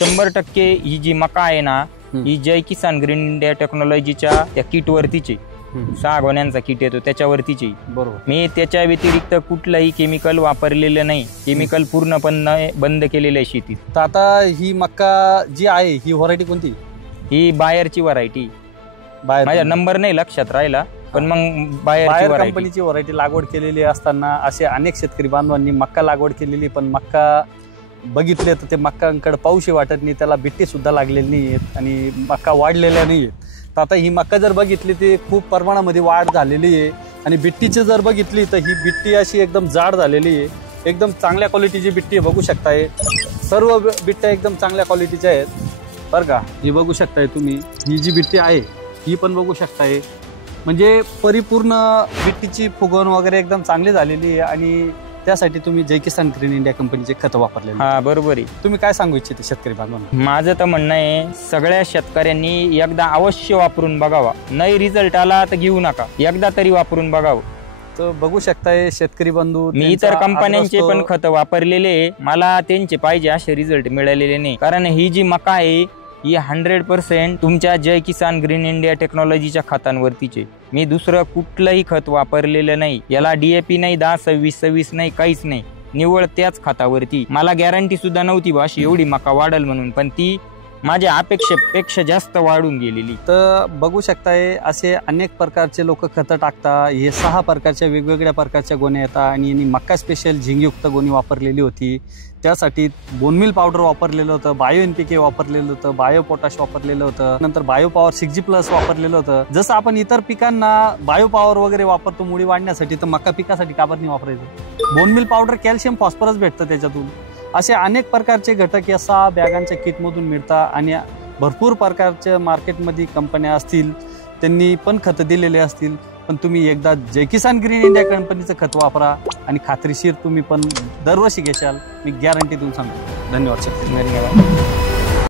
100% ही जी मका आहे ना, ही जय किसान ग्रीन इंडिया टेक्नॉलॉजीच्या त्या किट वरतीच आहे. 6 गोण्यांचा किट येतो त्याच्यावरतीच आहे. बरोबर. मी त्याच्या व्यतिरिक्त कुठलंही केमिकल वापरलेलं नाही. केमिकल पूर्णपणे बंद केलेलं आहे शेतीत. तर आता ही मका जी आहे ही व्हरायटी कोणती? ही बायरची व्हरायटी. माझा नंबर नाही लक्षात राहिला, पण मग बायर कंपनीची व्हरायटी लागवड केलेली असताना असे अनेक शेतकरी बांधवांनी मक्का लागवड केलेली, पण मक्का बघितले तर ते मक्कांकडे पाऊशी वाटत नाही, त्याला बिट्टी सुद्धा लागलेली नाही आहेत आणि मक्का वाढलेल्या नाही आहेत. तर आता ही मक्का जर बघितली ती खूप प्रमाणामध्ये वाढ झालेली आहे आणि बिट्टीची जर बघितली तर ही बिट्टी अशी एकदम जाड झालेली आहे. एकदम चांगल्या क्वालिटीची बिट्टी बघू शकताय. सर्व बिट्ट्या एकदम चांगल्या क्वालिटीच्या आहेत बरं का. ही बघू शकताय तुम्ही, ही जी बिट्टी आहे ही पण बघू शकताय. म्हणजे परिपूर्ण बिट्टीची फुगवण वगैरे एकदम चांगली झालेली आहे आणि त्यासाठी तुम्ही जय किसान ग्रीन इंडिया कंपनीचे खत वापरले. हा बरोबर आहे. तुम्ही काय सांगू इच्छिते शेतकरी बांधवांना? माझं तर म्हणणं आहे सगळ्या शेतकऱ्यांनी एकदा अवश्य वापरून बघावा. नाही रिझल्ट आला तर घेऊ नका, एकदा तरी वापरून बघावं. तर बघू शकताय शेतकरी बंधू, मी इतर कंपन्यांचे पण खत वापरलेले, मला त्यांचे पाहिजे असे रिझल्ट मिळालेले नाही. कारण ही जी मका आहे ही 100% तुमच्या जय किसान ग्रीन इंडिया टेक्नॉलॉजीच्या खतांवरतीचे. मी दुसरं कुठलंही खत वापरलेलं नाही. याला DAP नाही, 10-26-26 नाही, काहीच नाही. निव्वळ त्याच खतावरती. मला गॅरंटी सुद्धा नव्हती बा अशी एवढी मका वाढल म्हणून, पण ती माझ्या अपेक्षेपेक्षा जास्त वाढून गेलेली. तर बघू शकताय असे अनेक प्रकारचे लोक खतं टाकतात. हे 6 प्रकारच्या वेगवेगळ्या प्रकारच्या गोण्या येतात आणि मक्का स्पेशल झिंकयुक्त गोणी वापरलेली होती. त्यासाठी बोनमिल पावडर वापरलेलं होतं, बायो NPK वापरलेलं होतं, बायो पोटॅश वापरलेलं होतं, नंतर बायो पॉवर 6G+ वापरलेलं होतं. जसं आपण इतर पिकांना बायो पॉवर वगैरे वापरतो मुळी वाढण्यासाठी, तर मका पिकासाठी का बरं नाही वापरायचं? बोनमिल पावडर कॅल्शियम फॉस्फरस भेटतं त्याच्यातून. असे अनेक प्रकारचे घटक या 6 बॅगांच्या किटमधून मिळतात आणि भरपूर प्रकारच्या मार्केटमध्ये कंपन्या असतील, त्यांनी पण खतं दिलेले असतील. पण तुम्ही एकदा जय किसान ग्रीन इंडिया कंपनीचं खत वापरा आणि खात्रीशीर तुम्ही पण दरवर्षी घेशाल, मी गॅरंटी देऊन सांगतो. धन्यवाद. धन्यवाद.